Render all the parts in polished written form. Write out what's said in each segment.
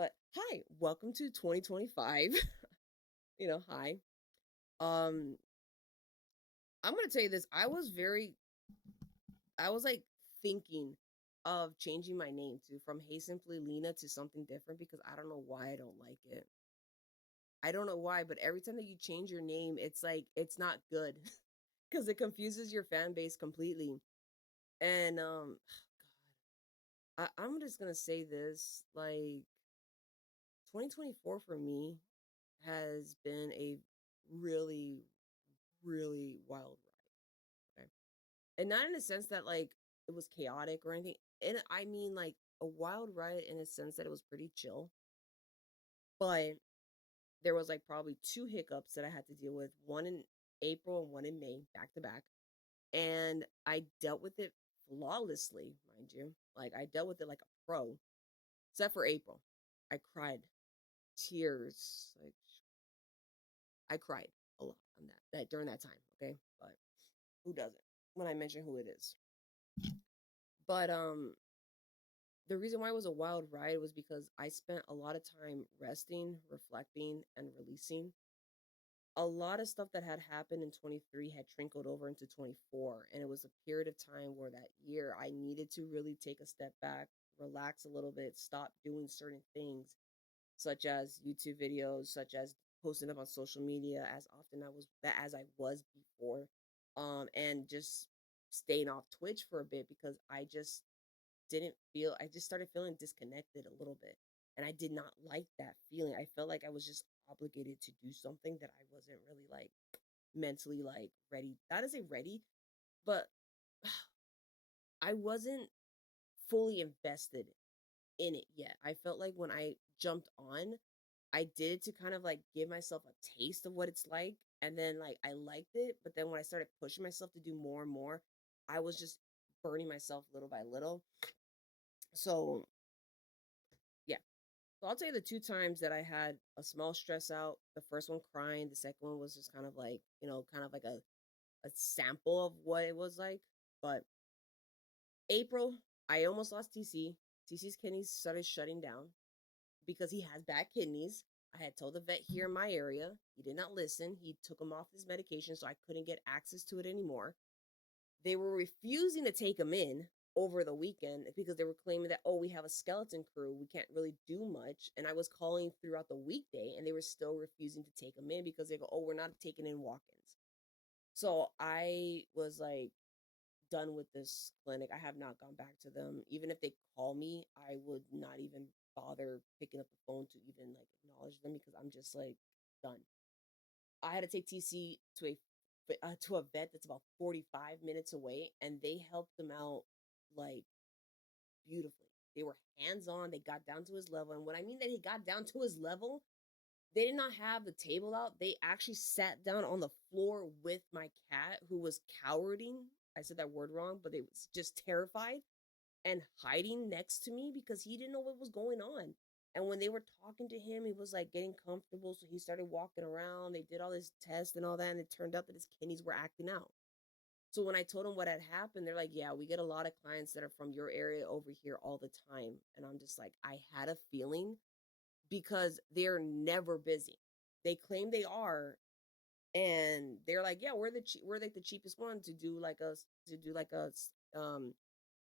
But hi, welcome to 2025. Hi. Um, I'm gonna tell you this. I was like thinking of changing my name to from Hey Simply Lena to something different because I don't know why I don't like it. I don't know why, but every time that you change your name, it's like it's not good because it confuses your fan base completely. And I'm just gonna say this, like 2024 for me has been a really, really wild ride. Okay. And not in a sense that like it was chaotic or anything. And I mean like a wild ride in a sense that it was pretty chill. But there was like probably two hiccups that I had to deal with, one in April and one in May, back to back. And I dealt with it flawlessly, mind you. Like I dealt with it like a pro, except for April. I cried tears. Like I cried a lot on that during that time, okay? But who doesn't when I mention who it is? But the reason why it was a wild ride was because I spent a lot of time resting, reflecting, and releasing. A lot of stuff that had happened in 23 had trickled over into 24, and it was a period of time where that year I needed to really take a step back, relax a little bit, stop doing certain things such as YouTube videos, such as posting up on social media as I was before, and just staying off Twitch for a bit because I just started feeling disconnected a little bit, and I did not like that feeling. I felt like I was just obligated to do something that I wasn't really like mentally like ready. Not to say ready, but I wasn't fully invested in it yet. I felt like when I jumped on, I did it to kind of like give myself a taste of what it's like. And then like I liked it. But then when I started pushing myself to do more and more, I was just burning myself little by little. So yeah. So I'll tell you the two times that I had a small stress out. The first one crying. The second one was just kind of like, kind of like a sample of what it was like. But April, I almost lost TC. TC's kidneys started shutting down because he has bad kidneys. I had told the vet here in my area. He did not listen. He took him off his medication, so I couldn't get access to it anymore. They were refusing to take him in over the weekend because they were claiming that, oh, we have a skeleton crew. We can't really do much. And I was calling throughout the weekday, and they were still refusing to take him in because they go, oh, we're not taking in walk ins. So I was like, done with this clinic. I have not gone back to them. Even if they call me, I would not even bother picking up the phone to even like acknowledge them because I'm just like done. I had to take TC to a vet that's about 45 minutes away, and they helped them out like beautifully. They were hands on. They got down to his level, and when I mean that he got down to his level, they did not have the table out. They actually sat down on the floor with my cat who was cowarding. I said that word wrong, but it was just terrified and hiding next to me because he didn't know what was going on. And when they were talking to him, he was like getting comfortable. So he started walking around. They did all this test and all that. And it turned out that his kidneys were acting out. So when I told them what had happened, they're like, yeah, we get a lot of clients that are from your area over here all the time. And I'm just like, I had a feeling because they're never busy. They claim they are, and they're like, yeah, we're like the cheapest one to do like a um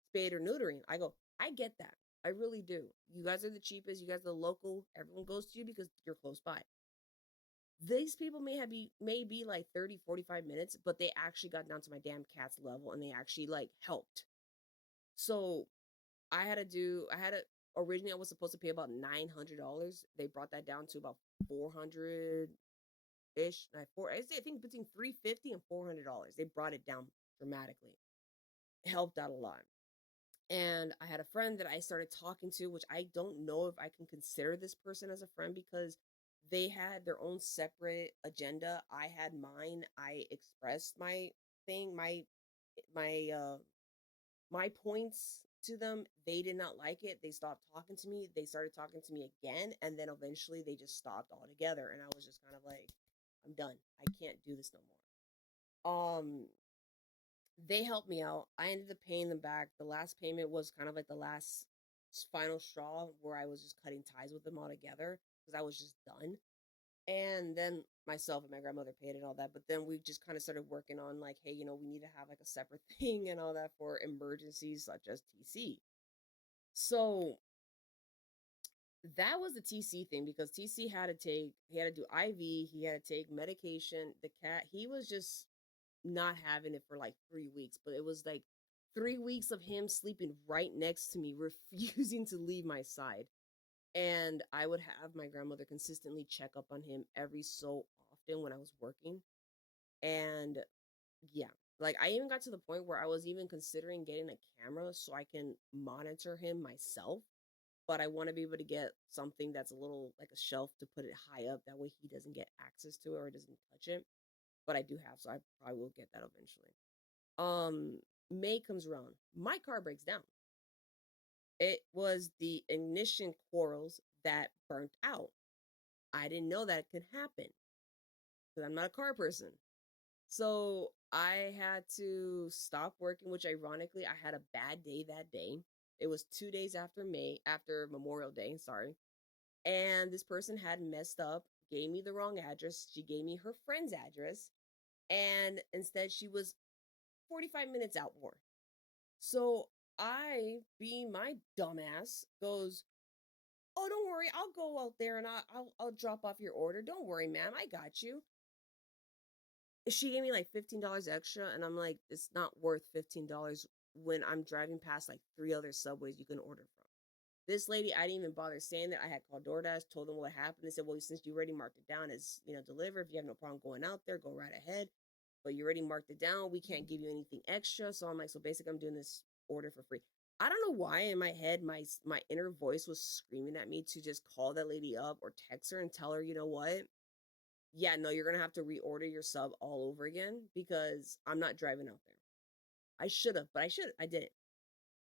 spade or neutering. I go, I get that. I really do. You guys are the cheapest. You guys are the local. Everyone goes to you because you're close by. These people may be like 30, 45 minutes, but they actually got down to my damn cat's level and they actually like helped. So I had to originally I was supposed to pay about $900. They brought that down to about 400 ish. I think between 350 and $400. They brought it down dramatically. It helped out a lot. And I had a friend that I started talking to, which I don't know if I can consider this person as a friend because they had their own separate agenda. I had mine. I expressed my thing, my my points to them. They did not like it. They stopped talking to me. They started talking to me again, and then eventually they just stopped altogether. And I was just kind of like, I'm done. I can't do this no more. They helped me out. I ended up paying them back. The last payment was kind of like the last. final straw where I was just cutting ties with them altogether because I was just done. And then myself and my grandmother paid and all that. But then we just kind of started working on like, hey, we need to have like a separate thing and all that for emergencies such as TC. So that was the TC thing because TC he had to do IV, he had to take medication. The cat, he was just not having it for like 3 weeks, but it was like 3 weeks of him sleeping right next to me, refusing to leave my side. And I would have my grandmother consistently check up on him every so often when I was working. And yeah, like I even got to the point where I was even considering getting a camera so I can monitor him myself. But I want to be able to get something that's a little like a shelf to put it high up. That way he doesn't get access to it or doesn't touch it. But I do have, so I probably will get that eventually. Um, May comes around. My car breaks down. It was the ignition coils that burnt out. I didn't know that could happen because I'm not a car person. So I had to stop working, which ironically, I had a bad day that day. It was 2 days after Memorial Day, sorry. And this person had messed up, gave me the wrong address. She gave me her friend's address. And instead, she was 45 minutes out more. So I, being my dumbass, goes, "Oh, don't worry. I'll go out there and I'll drop off your order. Don't worry, ma'am. I got you." She gave me like $15 extra, and I'm like, it's not worth $15 when I'm driving past like three other Subways you can order from. This lady, I didn't even bother saying that. I had called DoorDash, told them what happened. They said, "Well, since you already marked it down as deliver, if you have no problem going out there, go right ahead. But you already marked it down. We can't give you anything extra." So I'm like, so basically, I'm doing this order for free. I don't know why in my head my inner voice was screaming at me to just call that lady up or text her and tell her, you know what? Yeah, no, you're gonna have to reorder your sub all over again because I'm not driving out there. I should have, but I didn't.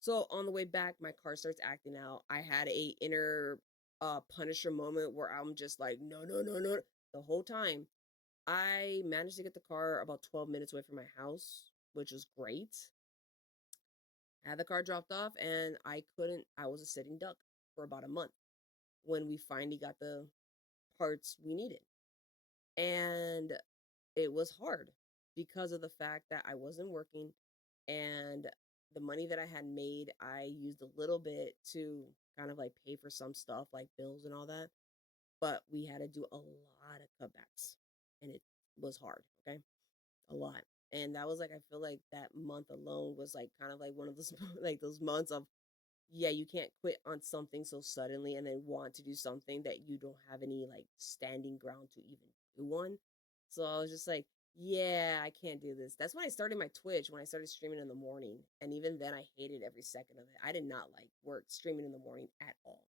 So on the way back, my car starts acting out. I had a inner Punisher moment where I'm just like, no, no, no, no. The whole time, I managed to get the car about 12 minutes away from my house, which was great. I had the car dropped off, and I was a sitting duck for about a month when we finally got the parts we needed. And it was hard because of the fact that I wasn't working, and the money that I had made, I used a little bit to kind of like pay for some stuff like bills and all that. But we had to do a lot of cutbacks, and it was hard, okay? A lot. And that was like, I feel like that month alone was like kind of like one of those like those months of, yeah, you can't quit on something so suddenly and then want to do something that you don't have any like standing ground to even do one. So I was just like, yeah, I can't do this. That's when I started my Twitch, when I started streaming in the morning. And even then, I hated every second of it. I did not like work streaming in the morning at all.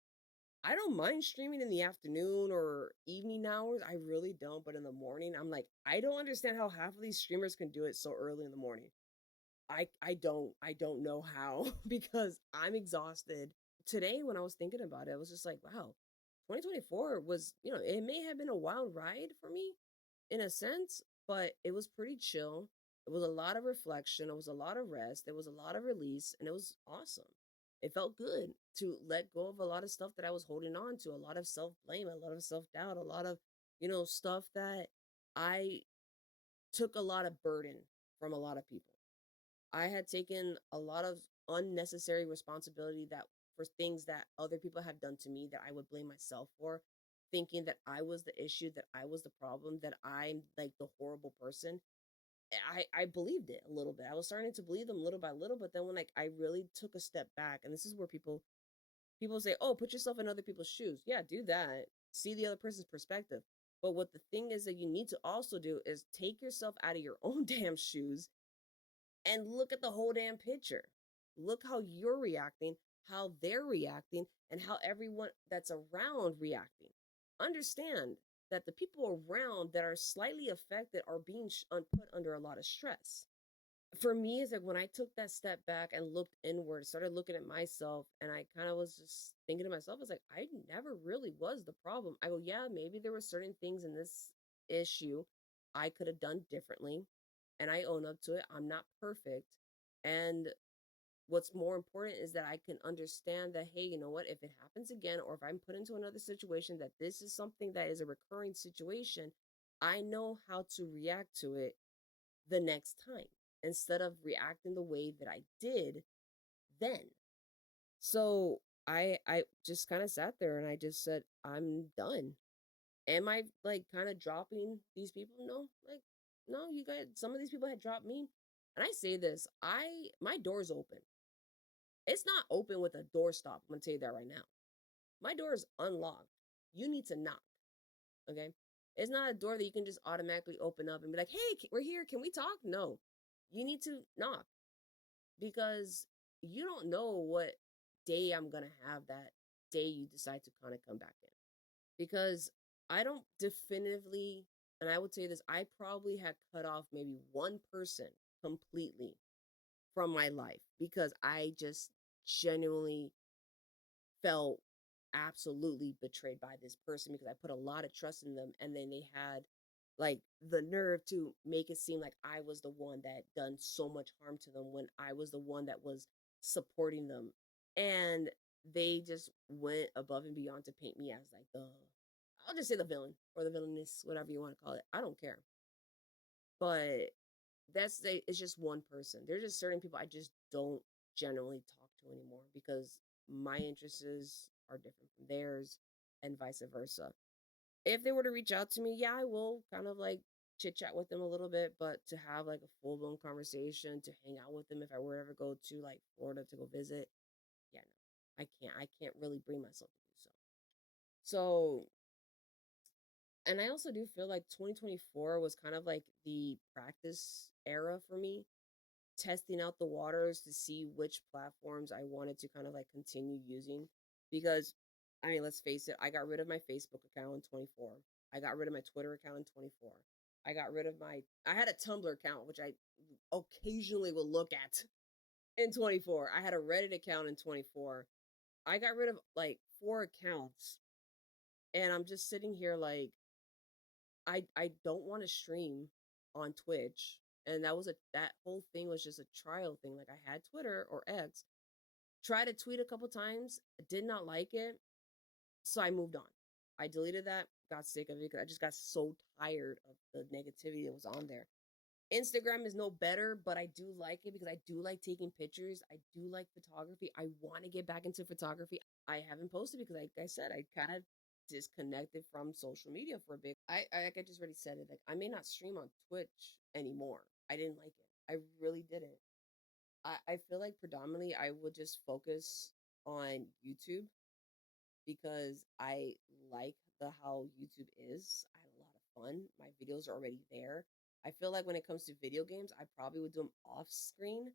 I don't mind streaming in the afternoon or evening hours. I really don't. But in the morning, I'm like, I don't understand how half of these streamers can do it so early in the morning. I don't know how because I'm exhausted. Today when I was thinking about it, I was just like, wow, 2024 was, it may have been a wild ride for me in a sense, but it was pretty chill. It was a lot of reflection, it was a lot of rest, there was a lot of release, and it was awesome. It felt good to let go of a lot of stuff that I was holding on to, a lot of self-blame, a lot of self-doubt, a lot of, stuff that I took a lot of burden from a lot of people. I had taken a lot of unnecessary responsibility that for things that other people have done to me that I would blame myself for, thinking that I was the issue, that I was the problem, that I'm like the horrible person. I believed it a little bit. I was starting to believe them little by little, but then when like I really took a step back, and this is where people say, "Oh, put yourself in other people's shoes." Yeah, do that. See the other person's perspective. But what the thing is that you need to also do is take yourself out of your own damn shoes and look at the whole damn picture. Look how you're reacting, how they're reacting, and how everyone that's around reacting. Understand that the people around that are slightly affected are being put under a lot of stress. For me, it's like when I took that step back and looked inward, started looking at myself, and I kind of was just thinking to myself, it's like, I never really was the problem. I go, yeah, maybe there were certain things in this issue I could have done differently, and I own up to it. I'm not perfect. And What's more important is that I can understand that, hey, you know what, if it happens again, or if I'm put into another situation that this is something that is a recurring situation, I know how to react to it the next time instead of reacting the way that I did then. So I just kind of sat there and I just said, I'm done. Am I like kind of dropping these people? No, like no, you guys, some of these people had dropped me. And I say this, my door's open. It's not open with a door stop. I'm gonna tell you that right now. My door is unlocked. You need to knock. Okay. It's not a door that you can just automatically open up and be like, hey, we're here. Can we talk? No. You need to knock because you don't know what day I'm gonna have that day you decide to kind of come back in. Because I don't definitively, and I would say this, I probably had cut off maybe one person completely from my life because I just genuinely felt absolutely betrayed by this person because I put a lot of trust in them and then they had like the nerve to make it seem like I was the one that done so much harm to them when I was the one that was supporting them. And they just went above and beyond to paint me as like the, I'll just say the villain or the villainess, whatever you want to call it. I don't care. But it's just one person. There's just certain people I just don't generally talk to anymore because my interests are different from theirs and vice versa. If they were to reach out to me, yeah, I will kind of like chit chat with them a little bit, but to have like a full blown conversation, to hang out with them if I were to ever go to like Florida to go visit, yeah, no, I can't. I can't really bring myself to do so. So, and I also do feel like 2024 was kind of like the practice era for me, testing out the waters to see which platforms I wanted to kind of like continue using. Because, I mean, let's face it, I got rid of my Facebook account in 24. I got rid of my Twitter account in 24. I got rid of I had a Tumblr account, which I occasionally will look at in 24. I had a Reddit account in 24. I got rid of like four accounts. And I'm just sitting here like, I don't want to stream on Twitch. And that whole thing was just a trial thing. Like I had Twitter or X, tried to tweet a couple times, did not like it, so I moved on. I deleted that, got sick of it because I just got so tired of the negativity that was on there. Instagram is no better, but I do like it because I do like taking pictures. I do like photography. I want to get back into photography. I haven't posted because, like I said, I kind of disconnected from social media for a bit. Like I just already said it. Like I may not stream on Twitch anymore. I didn't like it. I really didn't. I feel like predominantly I would just focus on YouTube because I like the how YouTube is. I had a lot of fun. My videos are already there. I feel like when it comes to video games, I probably would do them off screen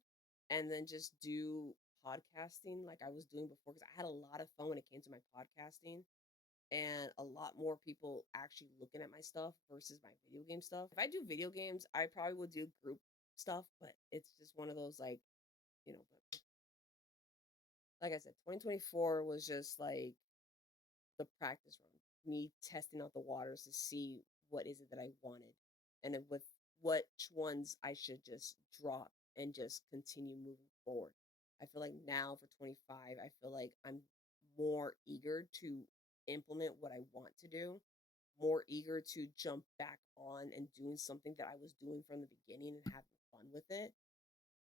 and then just do podcasting like I was doing before because I had a lot of fun when it came to my podcasting and a lot more people actually looking at my stuff versus my video game stuff. If I do video games, I probably would do group stuff, but it's just one of those like, but like I said, 2024 was just like the practice run, me testing out the waters to see what is it that I wanted, and then with which ones I should just drop and just continue moving forward. I feel like now for 25, I feel like I'm more eager to implement what I want to do, more eager to jump back on and doing something that I was doing from the beginning and having fun with it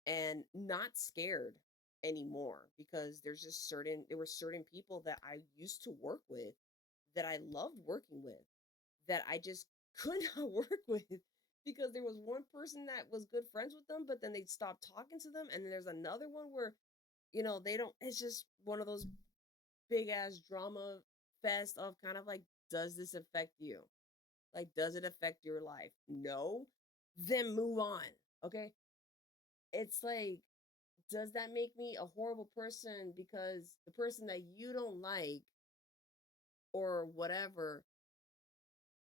and not scared anymore because there were certain people that I used to work with that I loved working with that I just could not work with because there was one person that was good friends with them, but then they'd stop talking to them. And then there's another one where, they don't, it's just one of those big ass drama fest of kind of like, does this affect you? Like, does it affect your life? No. Then move on. Okay. It's like, does that make me a horrible person because the person that you don't like or whatever,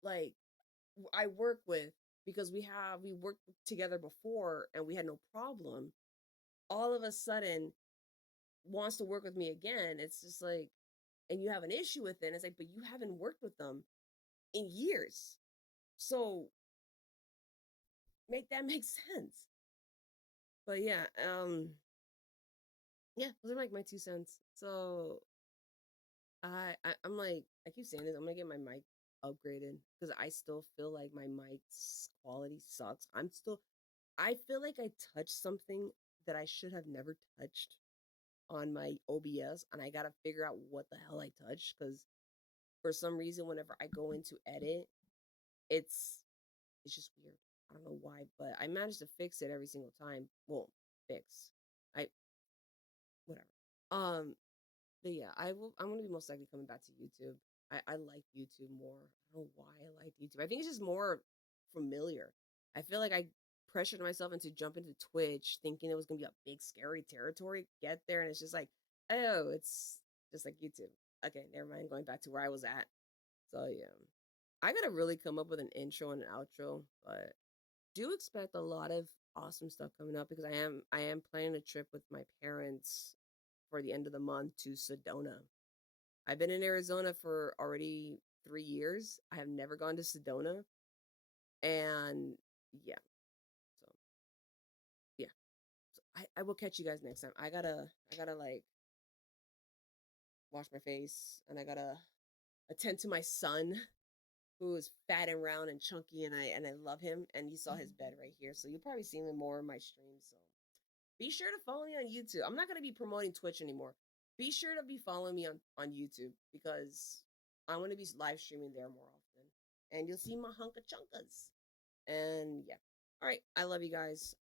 like I work with because we worked together before and we had no problem, all of a sudden wants to work with me again. It's just like, and you have an issue with it. And it's like, but you haven't worked with them in years. So make that make sense. But yeah, yeah, those are like my 2 cents. So I'm like, I keep saying this, I'm gonna get my mic upgraded because I still feel like my mic's quality sucks. I feel like I touched something that I should have never touched on my OBS, and I gotta figure out what the hell I touched because for some reason, whenever I go into edit, it's it's just weird. I don't know why, but I managed to fix it every single time. Well, fix. I whatever. Um, but yeah, I'm gonna be most likely coming back to YouTube. I like YouTube more. I don't know why I like YouTube. I think it's just more familiar. I feel like I pressured myself into jump into Twitch thinking it was gonna be a big scary territory. Get there and it's just like, oh, it's just like YouTube. Okay, never mind. Going back to where I was at. So yeah. I gotta really come up with an intro and an outro, but do expect a lot of awesome stuff coming up because I am planning a trip with my parents for the end of the month to Sedona. I've been in Arizona for already 3 years. I have never gone to Sedona, and yeah, so yeah, so I will catch you guys next time. I gotta like wash my face, and I gotta attend to my son who is fat and round and chunky, and I love him. And you saw his bed right here, so you'll probably see him more in my streams. So be sure to follow me on YouTube. I'm not gonna be promoting Twitch anymore. Be sure to be following me on YouTube because I'm gonna be live streaming there more often, and you'll see my hunka chunkas. And yeah, all right. I love you guys.